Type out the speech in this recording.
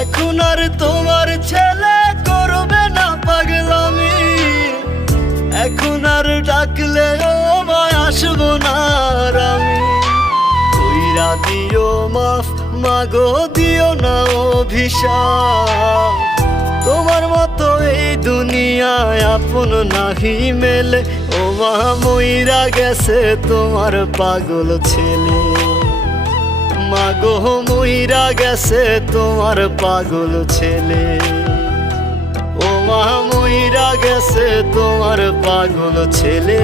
এখন আর তোমার ছেলে করবে না পাগলামি, এখন আর ডাকলে ও মায় আসবো না আর আমি। কইরা দিও মাফ মাগো, দিও না অভিশাপ। তোমার মতো এই দুনিয়ায় আপন নাহি মেলে, ও মা মইরা গেছে তোমার পাগল ছেলে। মাগো মইরা গেছে তোমার পাগল ছেলে, ও মা মইরা গেছে তোমার পাগল ছেলে।